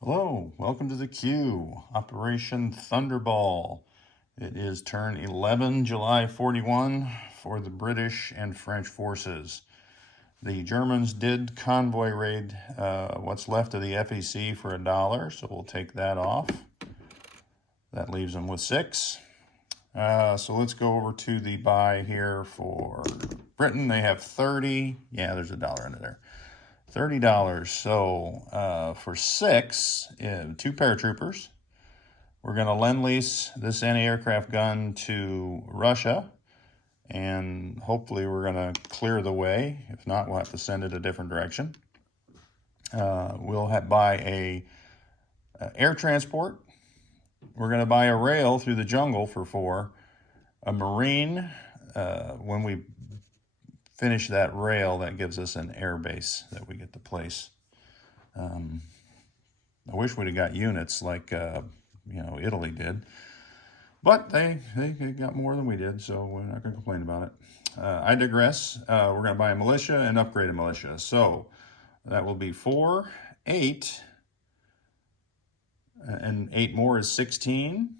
Hello, welcome to the queue, Operation Thunderball. It is turn 11, July 41 for the British and French forces. The Germans did convoy raid what's left of the FEC for $1, so we'll take that off. That leaves them with 6. So let's go over to the buy here for Britain. They have 30. Yeah, there's $1 under there. $30. So for 6, 2 paratroopers. We're going to lend-lease this anti-aircraft gun to Russia, and hopefully we're going to clear the way. If not, we'll have to send it a different direction. We'll buy a air transport. We're going to buy a rail through the jungle for 4. A Marine, when we finish that rail, that gives us an air base that we get to place. I wish we'd have got units like Italy did, but they got more than we did, so we're not going to complain about it. I digress. We're going to buy a militia and upgrade a militia. So that will be 4, 8, and 8 more is 16.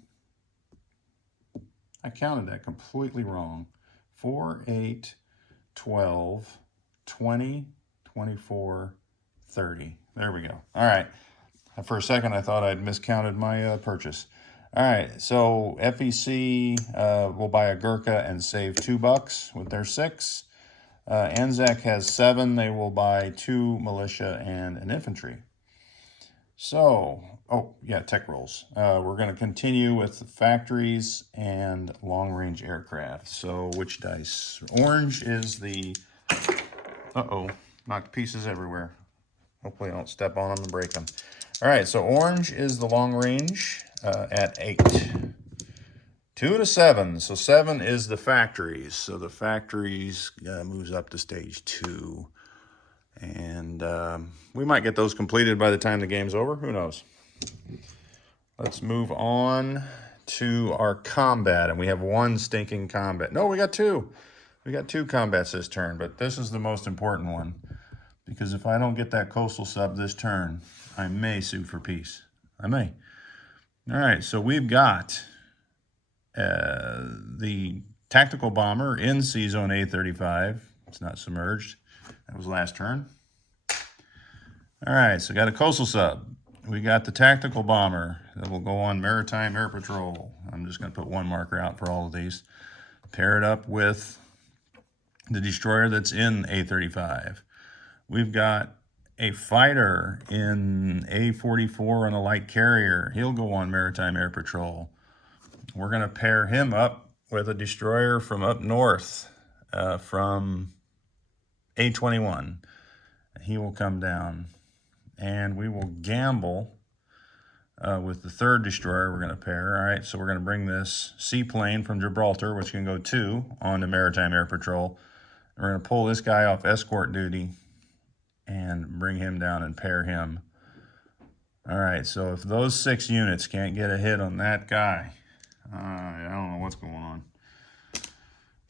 I counted that completely wrong. 4, 8, 12, 20, 24, 30. There we go. All right. For a second, I thought I'd miscounted my purchase. All right. So FEC will buy a Gurkha and save $2 with their 6. Anzac has 7. They will buy 2 militia and an infantry. So, tech rolls. We're going to continue with factories and long-range aircraft. So, which dice? Orange is the... knocked pieces everywhere. Hopefully I don't step on them and break them. All right, so orange is the long-range at 8. 2 to 7. So 7 is the factories. So the factories moves up to stage 2. And we might get those completed by the time the game's over. Who knows? Let's move on to our combat. And we have 1 stinking combat. No, we got 2. We got 2 combats this turn. But this is the most important one. Because if I don't get that coastal sub this turn, I may sue for peace. I may. All right, so we've got the tactical bomber in C-Zone A35. It's not submerged. That was last turn. All right, so got a coastal sub. We got the tactical bomber that will go on maritime air patrol. I'm just going to put 1 marker out for all of these. Pair it up with the destroyer that's in A35. We've got a fighter in A44 on a light carrier. He'll go on maritime air patrol. We're going to pair him up with a destroyer from up north, from A21. He will come down. And we will gamble with the 3rd destroyer we're going to pair. All right, so we're going to bring this seaplane from Gibraltar, which can go 2, on to maritime air patrol. We're going to pull this guy off escort duty and bring him down and pair him. All right, so if those 6 units can't get a hit on that guy, I don't know what's going on.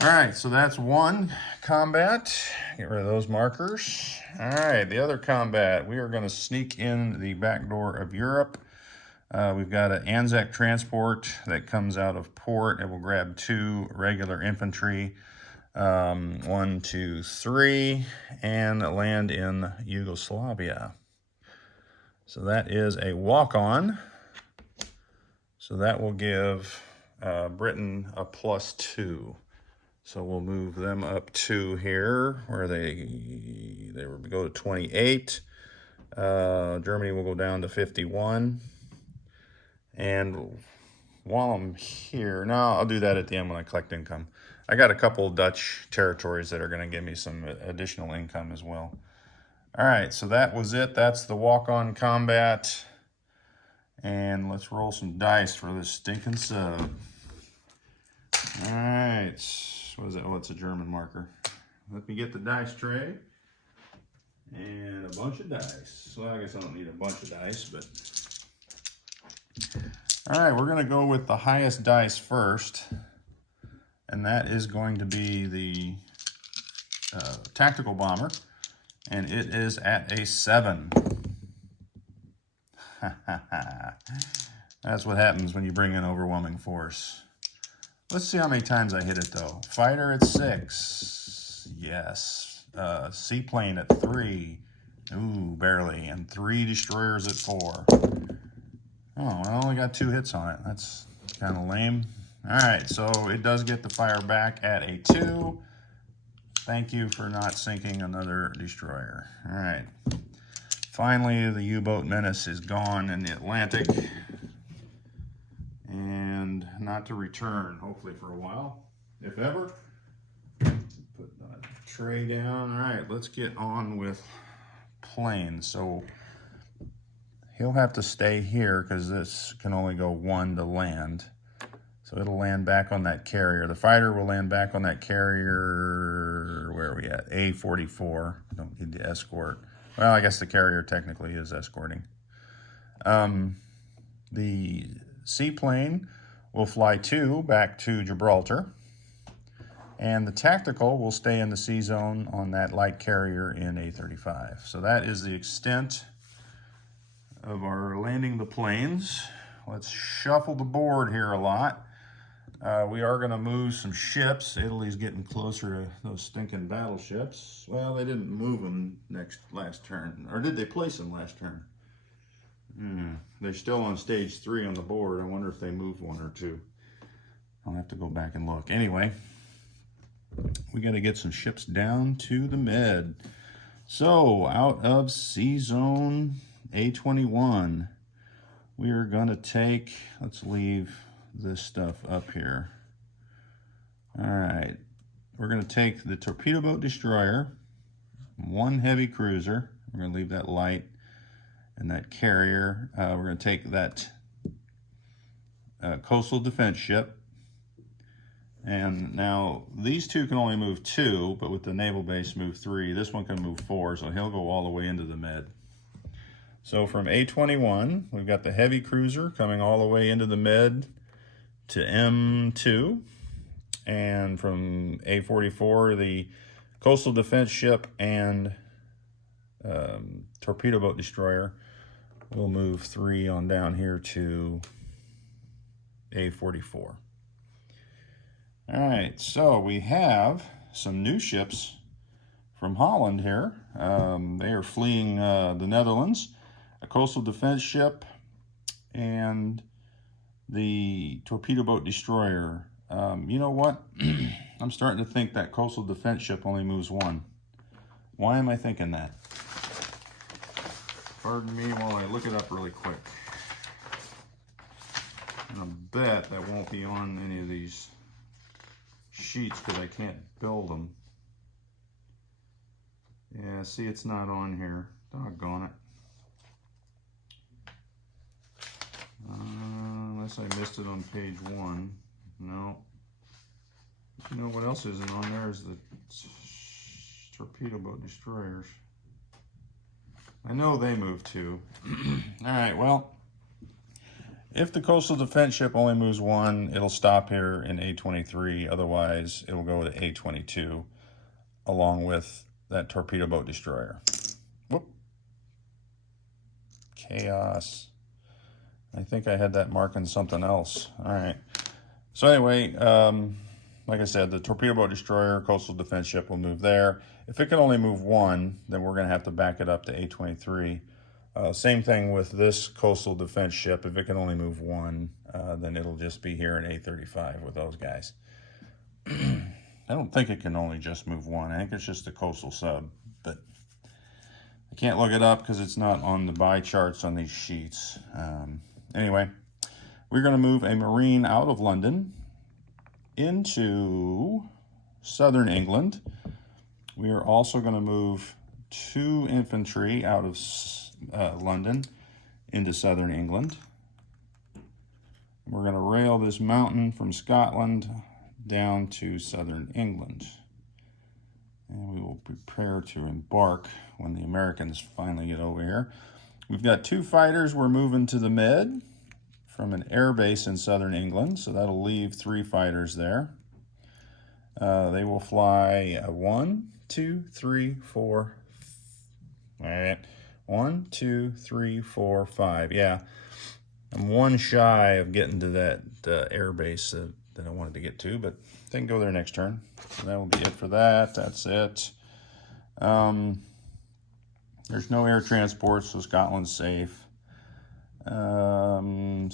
All right, so that's 1 combat. Get rid of those markers. All right, the other combat, we are going to sneak in the back door of Europe. We've got an Anzac transport that comes out of port. It will grab 2 regular infantry. 1, 2, 3, and land in Yugoslavia. So that is a walk-on. So that will give Britain a +2. So we'll move them up to here, where they will go to 28. Germany will go down to 51. And while I'm here, no, I'll do that at the end when I collect income. I got a couple Dutch territories that are going to give me some additional income as well. All right, so that was it. That's the walk-on combat. And let's roll some dice for this stinking sub. All right, what is it? Oh, it's a German marker. Let me get the dice tray. And a bunch of dice. Well, I guess I don't need a bunch of dice, but... All right, we're going to go with the highest dice first. And that is going to be the tactical bomber. And it is at a 7. That's what happens when you bring in overwhelming force. Let's see how many times I hit it though. Fighter at 6. Yes. Seaplane at 3. Ooh, barely. And 3 destroyers at 4. Oh, I only got 2 hits on it. That's kind of lame. All right, so it does get the fire back at a 2. Thank you for not sinking another destroyer. All right. Finally, the U-boat menace is gone in the Atlantic. And not to return, hopefully for a while, if ever. Put that tray down. All right, let's get on with planes. So he'll have to stay here because this can only go 1 to land. So it'll land back on that carrier. The fighter will land back on that carrier. Where are we at? A44. Don't need the escort. Well, I guess the carrier technically is escorting. The seaplane will fly 2 back to Gibraltar. And the tactical will stay in the sea zone on that light carrier in A35. So that is the extent of our landing the planes. Let's shuffle the board here a lot. We are going to move some ships. Italy's getting closer to those stinking battleships. Well, they didn't move them last turn. Or did they place them last turn? They're still on stage 3 on the board. I wonder if they moved 1 or 2. I'll have to go back and look. Anyway, we got to get some ships down to the med. So, out of sea zone A21, we are going to take, let's leave this stuff up here. All right, we're going to take the torpedo boat destroyer, 1 heavy cruiser. We're going to leave that light and that carrier. We're going to take that coastal defense ship. And now these 2 can only move 2, but with the naval base move 3. This one can move 4, so he'll go all the way into the med. So from A21, we've got the heavy cruiser coming all the way into the med to M2. And from A44, the coastal defense ship and torpedo boat destroyer will move 3 on down here to A44. All right, so we have some new ships from Holland here. They are fleeing the Netherlands, a coastal defense ship, and the torpedo boat destroyer. You know what? I'm starting to think that coastal defense ship only moves 1. Why am I thinking that? Pardon me while I look it up really quick. And I bet that won't be on any of these sheets because I can't build them. Yeah, see, it's not on here. Doggone it. Unless I missed it on page 1. No. You know what else isn't on there is the torpedo boat destroyers. I know they move 2. All right, well, if the coastal defense ship only moves 1, it'll stop here in A23. Otherwise, it'll go to A22 along with that torpedo boat destroyer. Whoop. Chaos. I think I had that marking something else. All right. So anyway, like I said, the torpedo boat destroyer, coastal defense ship will move there. If it can only move 1, then we're going to have to back it up to A23. Same thing with this coastal defense ship. If it can only move 1, then it'll just be here in A35 with those guys. I don't think it can only just move 1. I think it's just a coastal sub, but I can't look it up because it's not on the buy charts on these sheets. Anyway, we're going to move a Marine out of London into southern England. We are also going to move 2 infantry out of London into southern England. We're going to rail this mountain from Scotland down to southern England. And we will prepare to embark when the Americans finally get over here. We've got 2 fighters we're moving to the med from an air base in southern England, so that'll leave 3 fighters there. They will fly 1, 2, 3, 4. All right. 1, 2, 3, 4, 5. Yeah, I'm one shy of getting to that air base that I wanted to get to, but I can go there next turn. So that will be it for that. That's it. There's no air transport, so Scotland's safe. So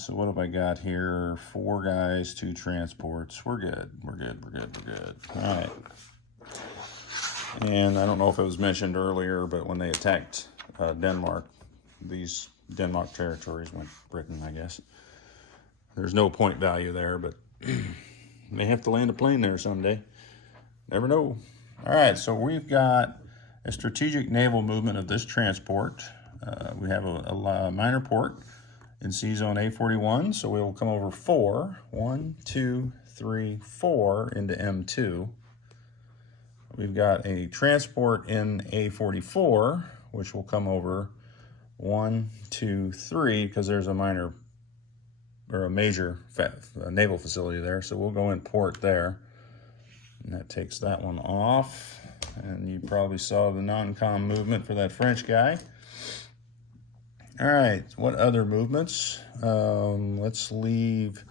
what have I got here? 4 guys, 2 transports. We're good. We're good. We're good. We're good. All right. And I don't know if it was mentioned earlier, but when they attacked Denmark, these Denmark territories went Britain, I guess. There's no point value there, but may have to land a plane there someday. Never know. All right, so we've got a strategic naval movement of this transport. We have a minor port in C-Zone A41, so we will come over 4. 1, 2, 3, 4 into M2. We've got a transport in A44, which will come over 1, 2, 3, because there's a minor or a major naval facility there. So we'll go in port there. And that takes that one off. And you probably saw the non-com movement for that French guy. All right, what other movements? Let's leave.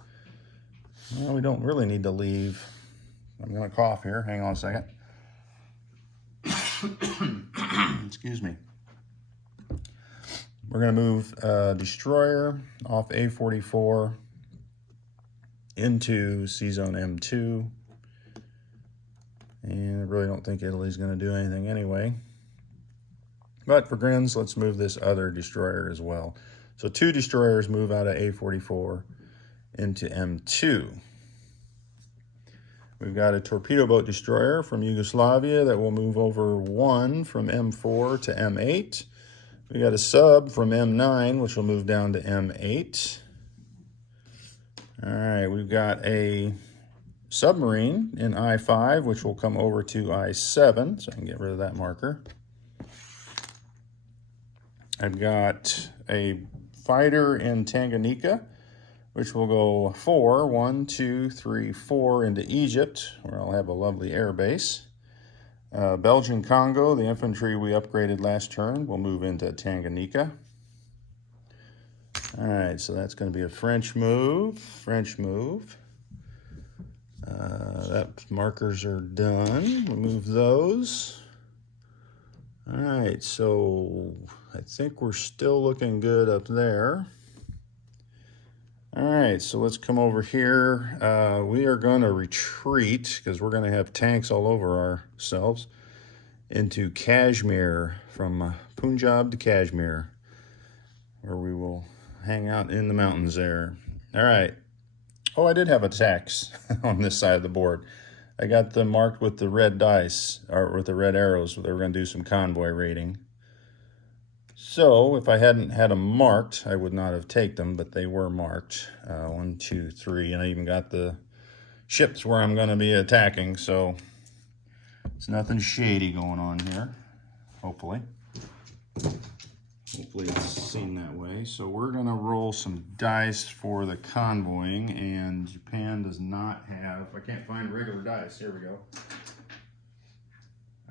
Well, we don't really need to leave. I'm going to cough here. Hang on a second. Excuse me. We're going to move destroyer off A44 into C-Zone M2. And I really don't think Italy's going to do anything anyway. But for grins, let's move this other destroyer as well. So 2 destroyers move out of A44 into M2. We've got a torpedo boat destroyer from Yugoslavia that will move over 1 from M4 to M8. We got a sub from M9, which will move down to M8. All right, we've got a submarine in I5, which will come over to I7, so I can get rid of that marker. I've got a fighter in Tanganyika, which will go 4, 1, 2, 3, 4 into Egypt, where I'll have a lovely air base. Belgian Congo, the infantry we upgraded last turn, will move into Tanganyika. All right, so that's going to be a French move. French move. That markers are done. We'll move those. All right, so I think we're still looking good up there. All right, so let's come over here. We are going to retreat because we're going to have tanks all over ourselves into Kashmir, from Punjab to Kashmir, where we will hang out in the mountains there. All right. Oh, I did have attacks on this side of the board. I got them marked with the red dice, or with the red arrows. They were going to do some convoy raiding. So if I hadn't had them marked, I would not have taken them, but they were marked. 1, 2, 3, and I even got the ships where I'm going to be attacking, so it's nothing shady going on here, hopefully. Hopefully it's seen that way. So we're going to roll some dice for the convoying, and Japan does not have, I can't find regular dice. Here we go.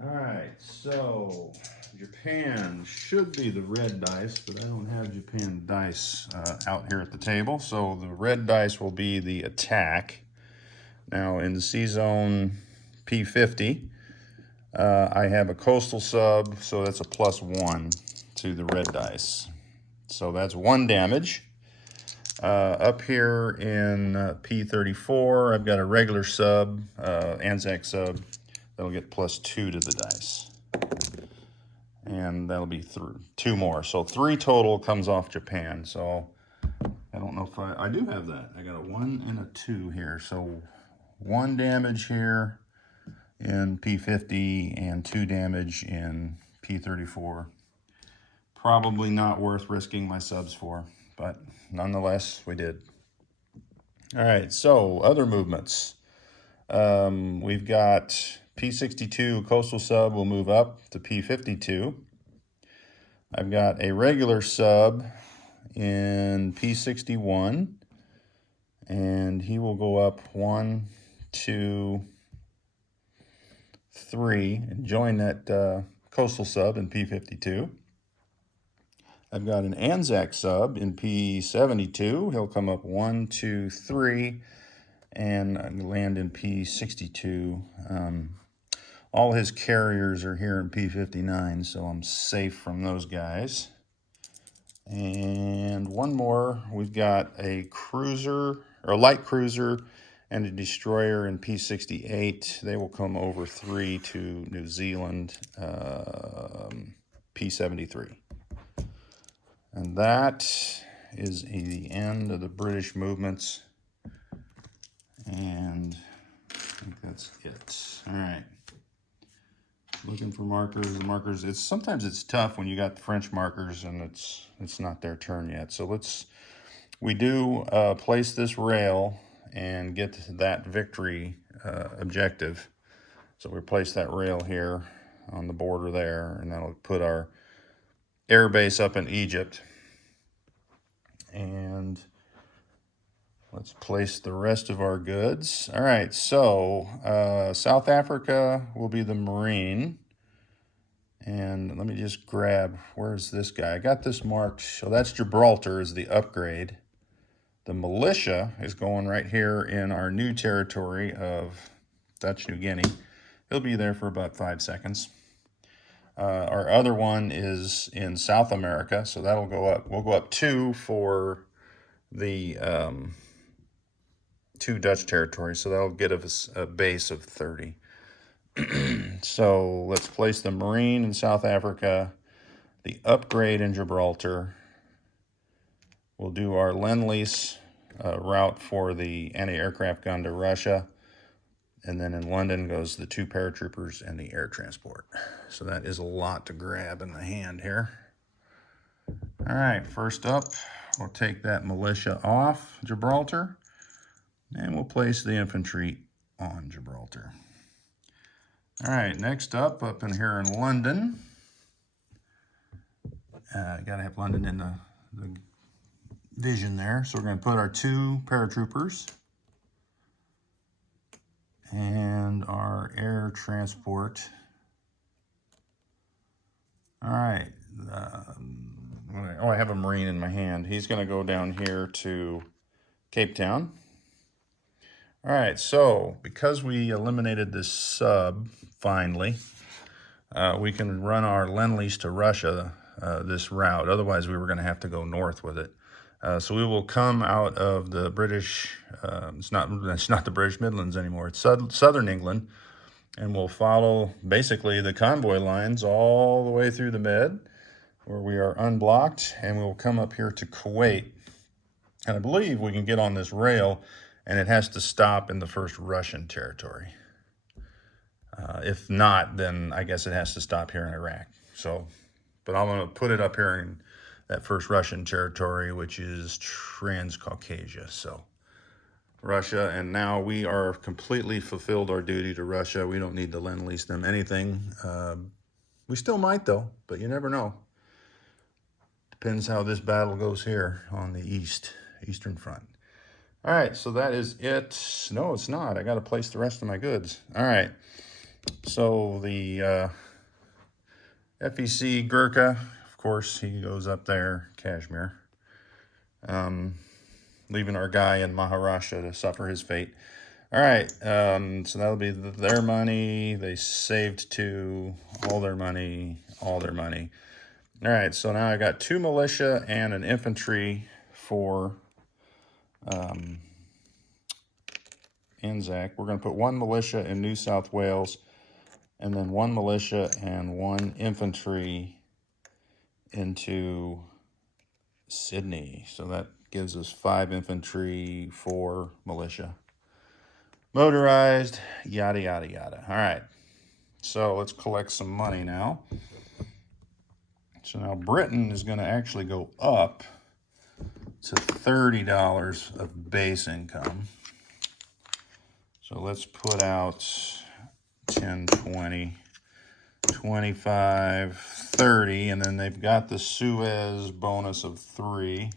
All right, so Japan should be the red dice, but I don't have Japan dice out here at the table. So the red dice will be the attack. Now in the C-Zone P50, I have a coastal sub, so that's a +1 to the red dice. So that's 1 damage. Up here in P34, I've got a regular sub, Anzac sub, that'll get +2 to the dice. And that'll be 2 more. So 3 total comes off Japan. So I don't know if I do have that. I got a 1 and a 2 here. So 1 damage here in P50 and 2 damage in P34. Probably not worth risking my subs for, but nonetheless, we did. All right, so other movements. We've got P62 coastal sub will move up to P52. I've got a regular sub in P61, and he will go up 1, 2, 3, and join that coastal sub in P52. I've got an Anzac sub in P72. He'll come up 1, 2, 3, and land in P62. All his carriers are here in P59, so I'm safe from those guys. And one more, we've got a cruiser, or a light cruiser, and a destroyer in P68. They will come over 3 to New Zealand, P73. And that is the end of the British movements. And I think that's it. All right. Looking for markers. The markers. Sometimes it's tough when you got the French markers and it's not their turn yet. So we do place this rail and get that victory objective. So we place that rail here on the border there, and that'll put our air base up in Egypt. And let's place the rest of our goods. All right, so South Africa will be the Marine. And let me just grab, where's this guy? I got this marked. So that's Gibraltar is the upgrade. The militia is going right here in our new territory of Dutch New Guinea. He'll be there for about 5 seconds. Our other one is in South America, so that'll go up. We'll go up 2 for the 2 Dutch territories, so that'll get us a base of 30. So let's place the Marine in South Africa, the upgrade in Gibraltar. We'll do our Lend-Lease route for the anti-aircraft gun to Russia. And then in London goes the 2 paratroopers and the air transport. So that is a lot to grab in the hand here. All right, first up, we'll take that militia off Gibraltar. And we'll place the infantry on Gibraltar. All right, next up in here in London. Got to have London in the vision there. So we're going to put our 2 paratroopers and our air transport. All right. I have a Marine in my hand. He's going to go down here to Cape Town. All right, so because we eliminated this sub finally, we can run our Lend-Lease to Russia this route. Otherwise, we were going to have to go north with it. So we will come out of the British, it's not the British Midlands anymore, it's southern England, and we'll follow basically the convoy lines all the way through the Med, where we are unblocked, and we'll come up here to Kuwait. And I believe we can get on this rail, and it has to stop in the first Russian territory. If not, then I guess it has to stop here in Iraq. So, but I'm going to put it up here in that first Russian territory, which is Transcaucasia. So Russia, and now we are completely fulfilled our duty to Russia. We don't need to Lend-Lease them anything. We still might though, but you never know. Depends how this battle goes here on the Eastern Front. All right, so that is it. No, it's not. I got to place the rest of my goods. All right, so the FEC Gurkha, of course, he goes up there, Kashmir, leaving our guy in Maharashtra to suffer his fate. All right, so that'll be their money. They saved 2, all their money, all their money. All right, so now I got 2 militia and an infantry for Anzac. We're going to put 1 militia in New South Wales, and then 1 militia and 1 infantry into Sydney. So that gives us 5 infantry, 4 militia. Motorized, yada, yada, yada. All right, so let's collect some money now. So now Britain is going to actually go up to $30 of base income. So let's put out 10, 20, 25, 30, and then they've got the Suez bonus of 3.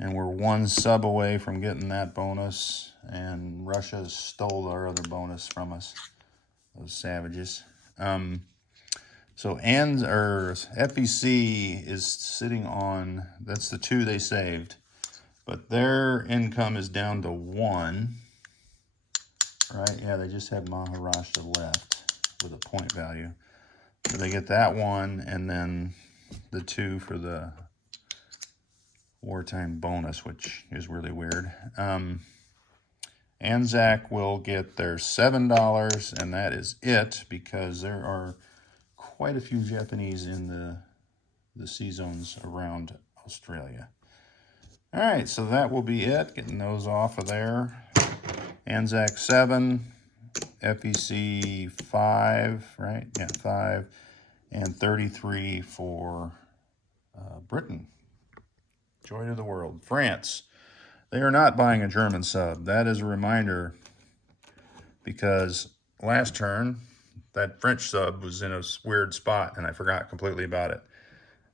And we're 1 sub away from getting that bonus, and Russia stole our other bonus from us, those savages. So FEC is sitting on, that's the 2 they saved, but their income is down to 1, right? Yeah, they just have Maharashtra left with a point value. So they get that 1 and then the 2 for the wartime bonus, which is really weird. Anzac will get their $7, and that is it, because there are quite a few Japanese in the sea zones around Australia. All right, so that will be it. Getting those off of there. Anzac 7, FEC 5, right? Yeah, 5, and 33 for Britain. Joy to the world. France. They are not buying a German sub. That is a reminder, because last turn, that French sub was in a weird spot, and I forgot completely about it.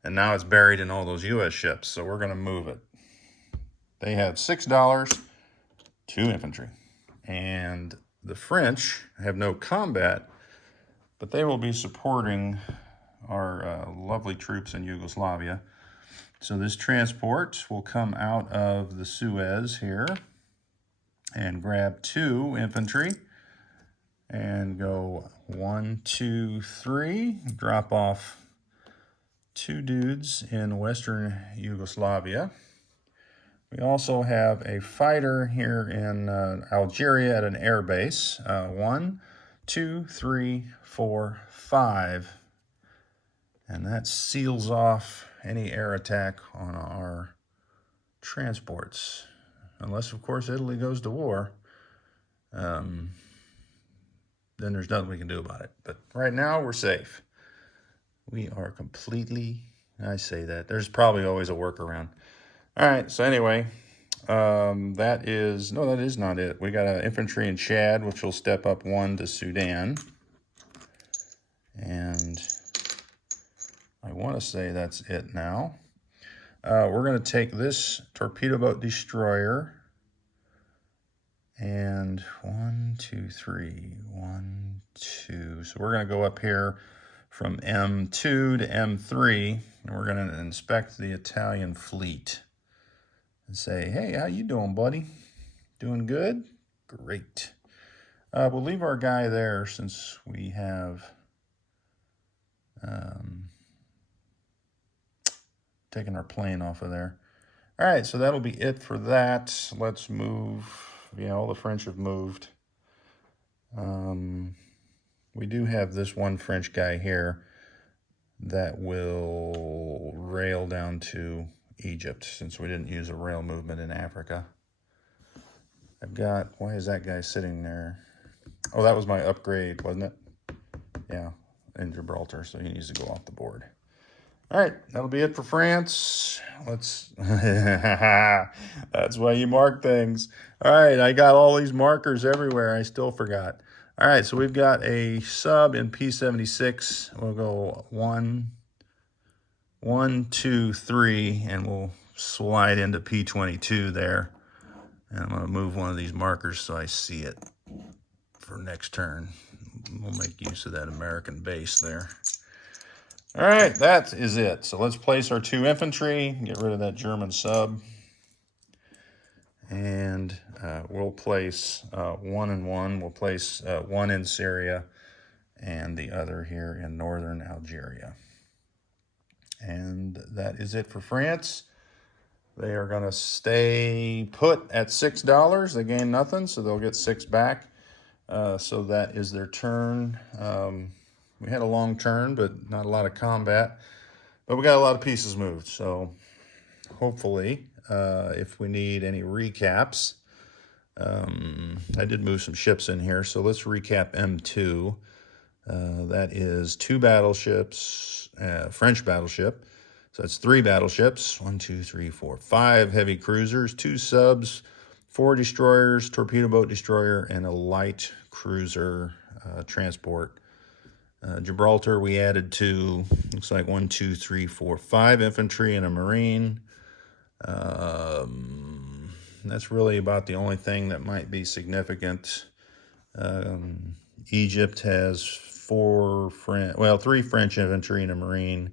And now it's buried in all those U.S. ships, so we're going to move it. They have $6, 2 infantry. And the French have no combat, but they will be supporting our lovely troops in Yugoslavia. So this transport will come out of the Suez here and grab 2 infantry and go 1, 2, 3, drop off 2 dudes in Western Yugoslavia. We also have a fighter here in Algeria at an air base. 1, 2, 3, 4, 5. And that seals off any air attack on our transports. Unless, of course, Italy goes to war. Then there's nothing we can do about it. But right now, we're safe. We are completely, I say that. There's probably always a workaround. All right, so anyway, that is not it. We got an infantry in Chad, which will step up 1 to Sudan. And I want to say that's it now. We're going to take this torpedo boat destroyer and 1, 2, 3, 1, 2. So we're going to go up here from M2 to M3, and we're going to inspect the Italian fleet and say, hey, how you doing, buddy? Doing good? Great. We'll leave our guy there since we have taken our plane off of there. All right, so that'll be it for that. Let's move. Yeah, all the French have moved. We do have this one French guy here that will rail down to Egypt, since we didn't use a rail movement in Africa. Why is that guy sitting there? Oh, that was my upgrade, wasn't it? Yeah, in Gibraltar, so he needs to go off the board. All right, that'll be it for France. That's why you mark things. All right, I got all these markers everywhere. I still forgot. All right, so we've got a sub in P76. We'll go 1, 2, 3, and we'll slide into P22 there. And I'm going to move one of these markers so I see it for next turn. We'll make use of that American base there. All right, that is it. So let's place our 2 infantry, get rid of that German sub. And we'll place 1 and 1. We'll place 1 in Syria and the other here in northern Algeria. And that is it for France. They are going to stay put at $6. They gain nothing, so they'll get 6 back. So that is their turn. We had a long turn, but not a lot of combat. But we got a lot of pieces moved, so hopefully, if we need any recaps, I did move some ships in here, so let's recap M2. That is 2 battleships, French battleship. So that's 3 battleships, 1, 2, 3, 4, 5 heavy cruisers, 2 subs, 4 destroyers, torpedo boat destroyer, and a light cruiser transport. Gibraltar, we added 2, looks like 1, 2, 3, 4, 5 infantry and a marine. That's really about the only thing that might be significant. Egypt has 3 French infantry and a Marine,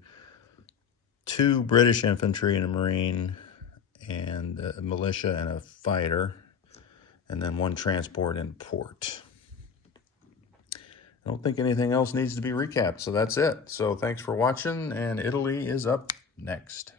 2 British infantry and a Marine, and a militia and a fighter, and then 1 transport in port. I don't think anything else needs to be recapped, so that's it. So thanks for watching, and Italy is up next.